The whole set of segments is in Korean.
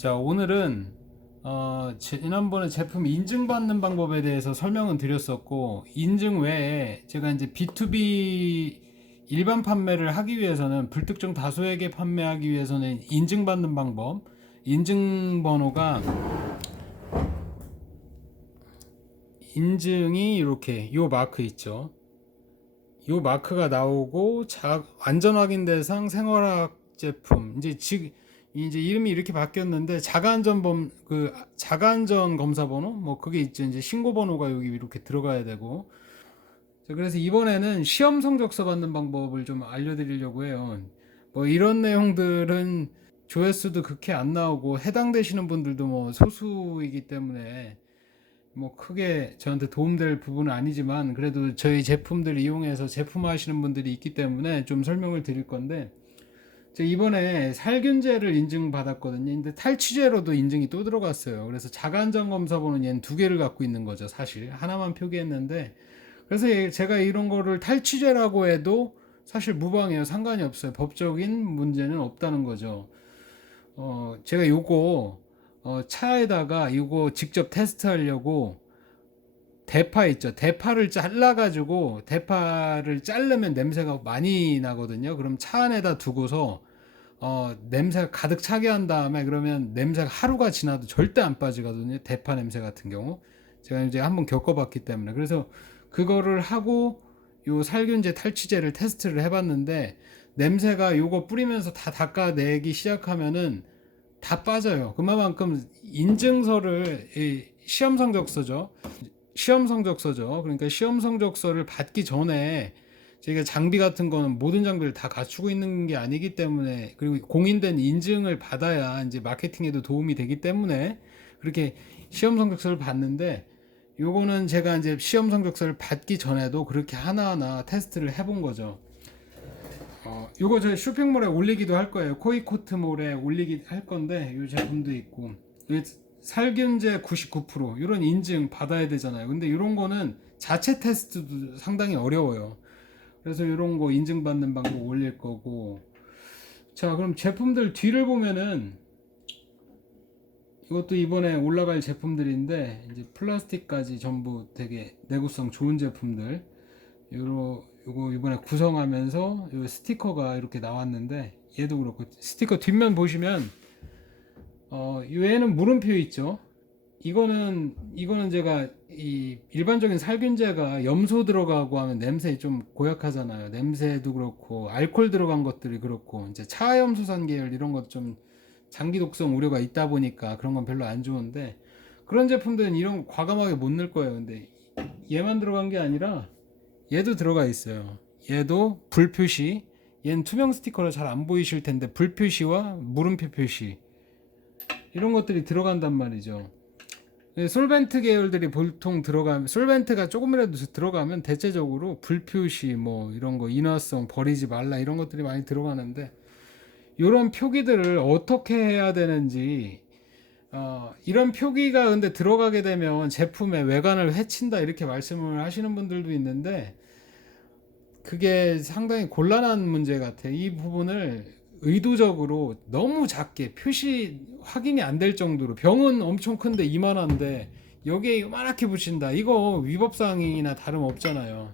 자, 오늘은 지난번에 제품 인증받는 방법에 대해서 설명은 드렸었고, 인증 외에 제가 이제 B2B 일반 판매를 하기 위해서는, 불특정 다수에게 판매하기 위해서는 인증받는 방법, 인증번호가, 인증이 이렇게 요 마크 있죠. 요 마크가 나오고, 안전 확인 대상 생활학 제품, 이제 이름이 이렇게 바뀌었는데, 자가안전 검사 번호 뭐 그게 있죠. 이제 신고 번호가 여기 이렇게 들어가야 되고. 자, 그래서 이번에는 시험 성적서 받는 방법을 좀 알려드리려고 해요. 뭐 이런 내용들은 조회수도 그렇게 안 나오고, 해당되시는 분들도 뭐 소수이기 때문에 뭐 크게 저한테 도움될 부분은 아니지만, 그래도 저희 제품들 이용해서 제품화하시는 분들이 있기 때문에 좀 설명을 드릴 건데, 제가 이번에 살균제를 인증받았거든요. 근데 탈취제로도 인증이 또 들어갔어요. 그래서 자가안전검사본은 얘는 두 개를 갖고 있는 거죠. 사실 하나만 표기했는데, 그래서 제가 이런 거를 탈취제라고 해도 사실 무방해요. 상관이 없어요. 법적인 문제는 없다는 거죠. 제가 요거 차에다가 요거 직접 테스트하려고, 대파 있죠. 대파를 잘라가지고, 대파를 자르면 냄새가 많이 나거든요. 그럼 차 안에다 두고서 냄새가 가득 차게 한 다음에, 그러면 냄새가 하루가 지나도 절대 안 빠지거든요. 대파 냄새 같은 경우. 제가 이제 한번 겪어봤기 때문에. 그래서 그거를 하고 요 살균제 탈취제를 테스트를 해봤는데, 냄새가 요거 뿌리면서 다 닦아내기 시작하면은 다 빠져요. 그만큼 인증서를, 시험 성적서죠. 시험 성적서죠. 그러니까 시험 성적서를 받기 전에 저희가 장비 같은 거는 모든 장비를 다 갖추고 있는 게 아니기 때문에, 그리고 공인된 인증을 받아야 이제 마케팅에도 도움이 되기 때문에 그렇게 시험 성적서를 받는데, 요거는 제가 이제 시험 성적서를 받기 전에도 그렇게 하나하나 테스트를 해본 거죠. 요거 저희 쇼핑몰에 올리기도 할 거예요. 코이코트몰에 올리기 할 건데, 요 제품도 있고, 살균제 99% 이런 인증 받아야 되잖아요. 근데 이런 거는 자체 테스트도 상당히 어려워요. 그래서 이런 거 인증받는 방법 올릴 거고. 자, 그럼 제품들 뒤를 보면은, 이것도 이번에 올라갈 제품들인데, 이제 플라스틱까지 전부 되게 내구성 좋은 제품들. 요거 이번에 구성하면서 요 스티커가 이렇게 나왔는데, 얘도 그렇고, 스티커 뒷면 보시면 얘는 물음표 있죠. 이거는 제가, 이 일반적인 살균제가 염소 들어가고 하면 냄새 좀 고약하잖아요. 냄새도 그렇고, 알코올 들어간 것들이 그렇고, 이제 차염수산 계열 이런 것 좀 장기 독성 우려가 있다 보니까 그런 건 별로 안 좋은데, 그런 제품들은 이런 거 과감하게 못 넣을 거예요. 근데 얘만 들어간 게 아니라 얘도 들어가 있어요. 얘도 불표시, 얘는 투명 스티커로 잘 안 보이실 텐데, 불표시와 물음표 표시 이런 것들이 들어간단 말이죠. 솔벤트 계열들이 보통 들어가면, 솔벤트가 조금이라도 들어가면 대체적으로 불표시 뭐 이런 거, 인화성 버리지 말라 이런 것들이 많이 들어가는데, 이런 표기들을 어떻게 해야 되는지, 이런 표기가 근데 들어가게 되면 제품의 외관을 해친다 이렇게 말씀을 하시는 분들도 있는데, 그게 상당히 곤란한 문제 같아요. 이 부분을 의도적으로 너무 작게 표시 확인이 안 될 정도로, 병은 엄청 큰데 이만한데 여기에 이만하게 붙인다, 이거 위법사항이나 다름없잖아요.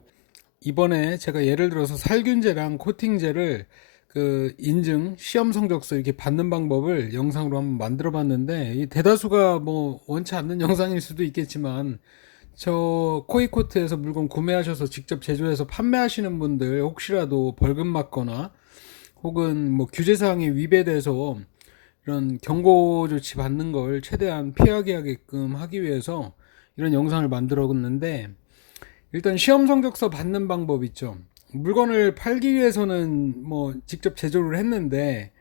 이번에 제가 예를 들어서 살균제랑 코팅제를 그 인증 시험 성적서 이렇게 받는 방법을 영상으로 한번 만들어 봤는데, 이 대다수가 뭐 원치 않는 영상일 수도 있겠지만, 저 코이코트에서 물건 구매하셔서 직접 제조해서 판매하시는 분들, 혹시라도 벌금 맞거나 혹은 뭐 규제사항에 위배돼서 이런 경고 조치 받는 걸 최대한 피하게 하게끔 하기 위해서 이런 영상을 만들었는데, 일단 시험 성적서 받는 방법 있죠. 물건을 팔기 위해서는 뭐 직접 제조를 했는데,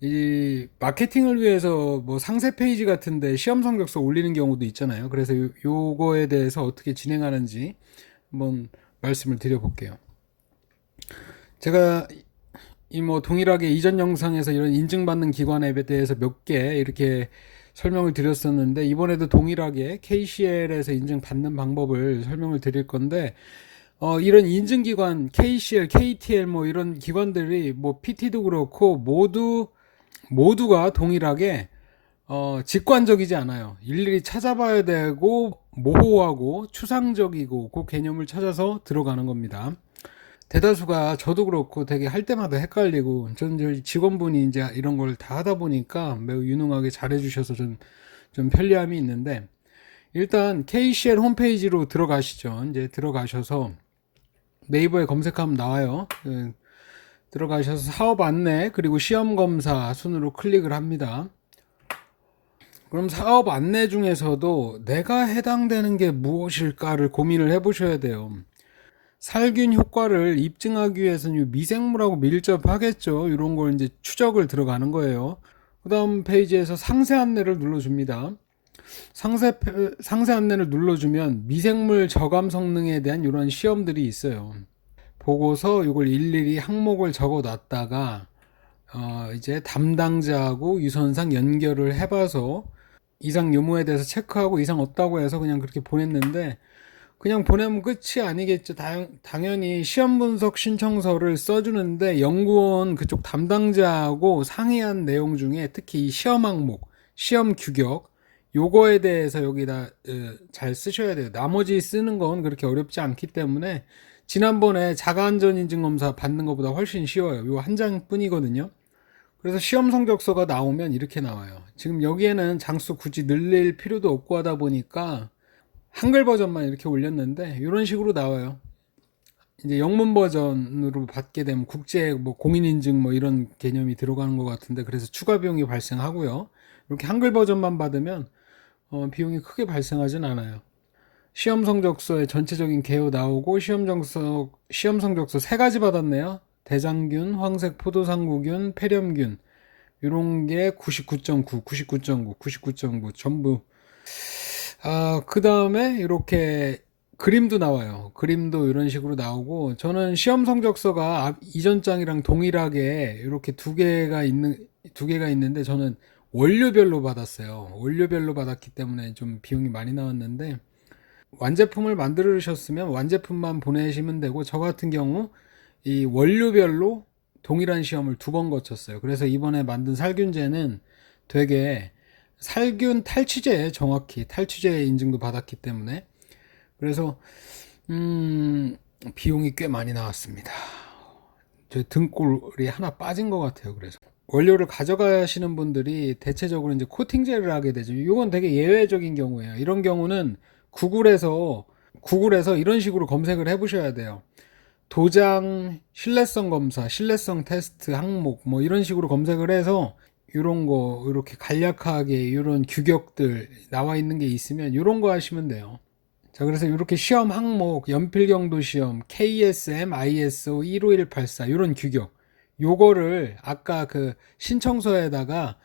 이 마케팅을 위해서 뭐 상세 페이지 같은데 시험 성적서 올리는 경우도 있잖아요. 그래서 요거에 대해서 어떻게 진행하는지 한번 말씀을 드려볼게요. 제가 이 뭐 동일하게 이전 영상에서 이런 인증받는 기관에 대해서 몇 개 이렇게 설명을 드렸었는데, 이번에도 동일하게 KCL에서 인증받는 방법을 설명을 드릴 건데, 이런 인증기관 KCL, KTL 뭐 이런 기관들이, 뭐 PT도 그렇고 모두가 동일하게 직관적이지 않아요. 일일이 찾아봐야 되고 모호하고 추상적이고 그 개념을 찾아서 들어가는 겁니다. 대다수가 저도 그렇고 되게 할 때마다 헷갈리고, 저는 저희 직원분이 이제 이런 걸 다 하다 보니까 매우 유능하게 잘해 주셔서 좀 편리함이 있는데, 일단 KCL 홈페이지로 들어가시죠. 이제 들어가셔서 네이버에 검색하면 나와요. 들어가셔서 사업 안내 그리고 시험 검사 순으로 클릭을 합니다. 그럼 사업 안내 중에서도 내가 해당되는 게 무엇일까를 고민을 해 보셔야 돼요. 살균 효과를 입증하기 위해서는 미생물하고 밀접하겠죠. 이런 걸 이제 추적을 들어가는 거예요. 그 다음 페이지에서 상세 안내를 눌러줍니다. 상세 안내를 눌러주면 미생물 저감 성능에 대한 이런 시험들이 있어요. 보고서 이걸 일일이 항목을 적어 놨다가 이제 담당자하고 유선상 연결을 해봐서 이상 유무에 대해서 체크하고 이상 없다고 해서 그냥 그렇게 보냈는데, 그냥 보내면 끝이 아니겠죠. 당연히 시험 분석 신청서를 써주는데 연구원 그쪽 담당자하고 상의한 내용 중에 특히 이 시험 항목, 시험 규격 요거에 대해서 여기다 잘 쓰셔야 돼요. 나머지 쓰는 건 그렇게 어렵지 않기 때문에 지난번에 자가안전인증검사 받는 것보다 훨씬 쉬워요. 요 한 장뿐이거든요. 그래서 시험 성적서가 나오면 이렇게 나와요. 지금 여기에는 장수 굳이 늘릴 필요도 없고 하다 보니까 한글 버전만 이렇게 올렸는데 이런 식으로 나와요. 이제 영문 버전으로 받게 되면 국제 뭐 공인인증 뭐 이런 개념이 들어가는 것 같은데, 그래서 추가 비용이 발생하고요. 이렇게 한글 버전만 받으면 비용이 크게 발생하진 않아요. 시험 성적서의 전체적인 개요 나오고, 시험 성적서 세 가지 받았네요. 대장균, 황색 포도상구균, 폐렴균. 이런 게 99.9, 99.9, 99.9 전부. 그 다음에 이렇게 그림도 나와요. 그림도 이런 식으로 나오고, 저는 시험 성적서가 이전 장이랑 동일하게 이렇게 두 개가 있는데, 저는 원료별로 받았어요. 원료별로 받았기 때문에 좀 비용이 많이 나왔는데, 완제품을 만들으셨으면 완제품만 보내시면 되고, 저 같은 경우 이 원료별로 동일한 시험을 두 번 거쳤어요. 그래서 이번에 만든 살균제는 되게 살균 탈취제, 정확히 탈취제 인증도 받았기 때문에, 그래서 비용이 꽤 많이 나왔습니다. 저 등골이 하나 빠진 것 같아요. 그래서 원료를 가져가시는 분들이 대체적으로 이제 코팅제를 하게 되죠. 이건 되게 예외적인 경우예요. 이런 경우는 구글에서 이런 식으로 검색을 해 보셔야 돼요. 도장 신뢰성 검사, 신뢰성 테스트 항목 뭐 이런 식으로 검색을 해서 이런 거 이렇게 간략하게 이런 규격들 나와 있는 게 있으면 이런 거 하시면 돼요. 자, 그래서 이렇게 시험 항목, 연필경도 시험, KSM, ISO 15184 이런 규격, 요거를 아까 그 신청서에다가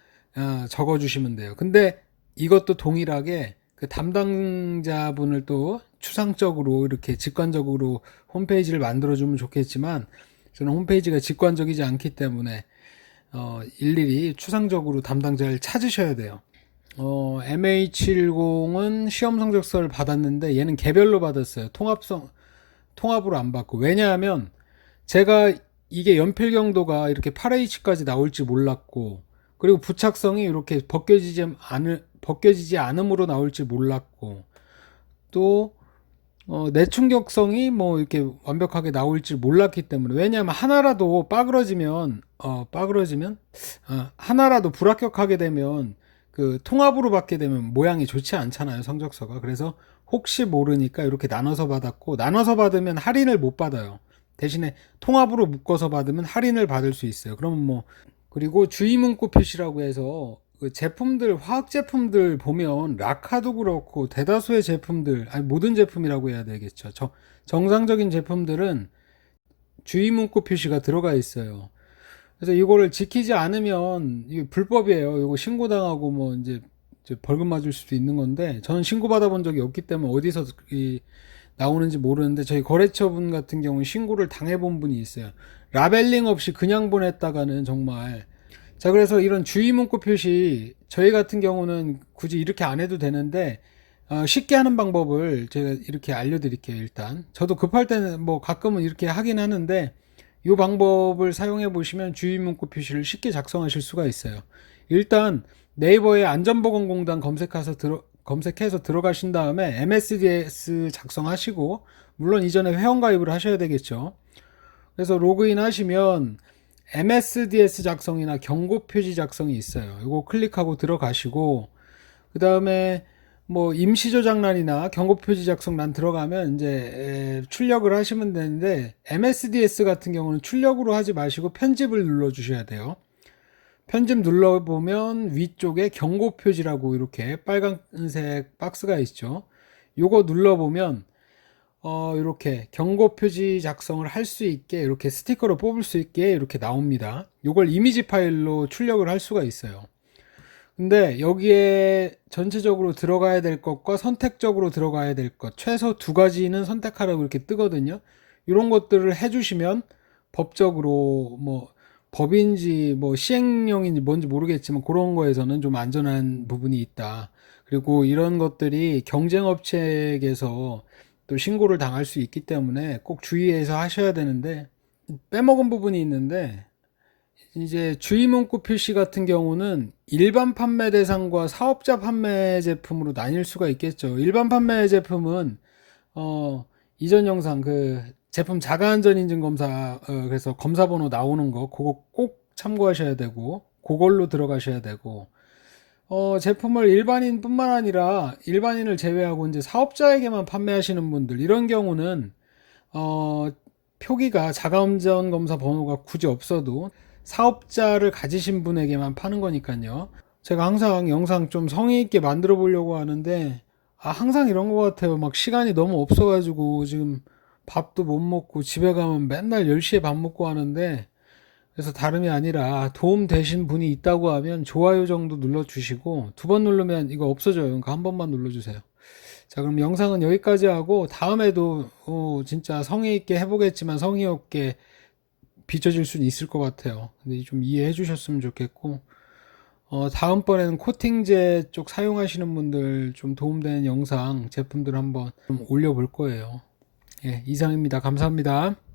적어 주시면 돼요. 근데 이것도 동일하게 그 담당자분을 또 추상적으로 이렇게 직관적으로 홈페이지를 만들어 주면 좋겠지만, 저는 홈페이지가 직관적이지 않기 때문에 일일이 추상적으로 담당자를 찾으셔야 돼요. MH10은 시험 성적서를 받았는데 얘는 개별로 받았어요. 통합으로 안 받고. 왜냐하면 제가 이게 연필경도가 이렇게 8H까지 나올지 몰랐고, 그리고 부착성이 이렇게 벗겨지지 않음으로 나올지 몰랐고, 또 내충격성이 뭐 이렇게 완벽하게 나올지 몰랐기 때문에, 왜냐하면 하나라도 하나라도 불합격하게 되면 그 통합으로 받게 되면 모양이 좋지 않잖아요, 성적서가. 그래서 혹시 모르니까 이렇게 나눠서 받았고, 나눠서 받으면 할인을 못 받아요. 대신에 통합으로 묶어서 받으면 할인을 받을 수 있어요. 그러면 뭐, 그리고 주의 문구 표시라고 해서 그 제품들, 화학 제품들 보면 라카도 그렇고 대다수의 제품들, 아니 모든 제품이라고 해야 되겠죠. 정상적인 제품들은 주의 문구 표시가 들어가 있어요. 그래서 이거를 지키지 않으면 이게 불법이에요. 이거 신고당하고 뭐 이제 벌금 맞을 수도 있는 건데, 저는 신고 받아본 적이 없기 때문에 어디서 나오는지 모르는데, 저희 거래처분 같은 경우는 신고를 당해본 분이 있어요. 라벨링 없이 그냥 보냈다가는 정말. 자, 그래서 이런 주의 문구 표시 저희 같은 경우는 굳이 이렇게 안 해도 되는데, 쉽게 하는 방법을 제가 이렇게 알려드릴게요. 일단 저도 급할 때는 뭐 가끔은 이렇게 하긴 하는데, 이 방법을 사용해 보시면 주의 문구 표시를 쉽게 작성하실 수가 있어요. 일단 네이버에 안전보건공단 검색해서 들어가신 다음에 MSDS 작성하시고, 물론 이전에 회원가입을 하셔야 되겠죠. 그래서 로그인 하시면 MSDS 작성이나 경고표지 작성이 있어요. 이거 클릭하고 들어가시고, 그 다음에 뭐 임시저장란이나 경고표지 작성란 들어가면 이제 출력을 하시면 되는데, MSDS 같은 경우는 출력으로 하지 마시고 편집을 눌러 주셔야 돼요. 편집 눌러보면 위쪽에 경고표지라고 이렇게 빨간색 박스가 있죠. 요거 눌러보면 이렇게 경고표지 작성을 할 수 있게, 이렇게 스티커로 뽑을 수 있게 이렇게 나옵니다. 요걸 이미지 파일로 출력을 할 수가 있어요. 근데 여기에 전체적으로 들어가야 될 것과 선택적으로 들어가야 될 것, 최소 두 가지는 선택하라고 이렇게 뜨거든요. 이런 것들을 해주시면 법적으로 뭐 법인지 뭐 시행령인지 뭔지 모르겠지만 그런 거에서는 좀 안전한 부분이 있다. 그리고 이런 것들이 경쟁업체에게서 또 신고를 당할 수 있기 때문에 꼭 주의해서 하셔야 되는데, 빼먹은 부분이 있는데, 이제 주의 문구 표시 같은 경우는 일반 판매 대상과 사업자 판매 제품으로 나뉠 수가 있겠죠. 일반 판매 제품은 이전 영상 그 제품 자가 안전 인증 검사, 그래서 검사 번호 나오는 거 그거 꼭 참고하셔야 되고, 그걸로 들어가셔야 되고, 제품을 일반인뿐만 아니라 일반인을 제외하고 이제 사업자에게만 판매하시는 분들, 이런 경우는 어, 표기가 자가운전 검사 번호가 굳이 없어도 사업자를 가지신 분에게만 파는 거니까요. 제가 항상 영상 좀 성의 있게 만들어 보려고 하는데, 항상 이런 것 같아요. 막 시간이 너무 없어가지고 지금 밥도 못 먹고 집에 가면 맨날 10시에 밥 먹고 하는데, 그래서 다름이 아니라 도움 되신 분이 있다고 하면 좋아요 정도 눌러주시고, 두 번 누르면 이거 없어져요. 그러니까 한 번만 눌러주세요. 자, 그럼 영상은 여기까지 하고, 다음에도 진짜 성의 있게 해보겠지만 성의 없게 비춰질 수는 있을 것 같아요. 근데 좀 이해해 주셨으면 좋겠고, 다음번에는 코팅제 쪽 사용하시는 분들 좀 도움되는 영상 제품들 한번 좀 올려볼 거예요. 예, 이상입니다. 감사합니다.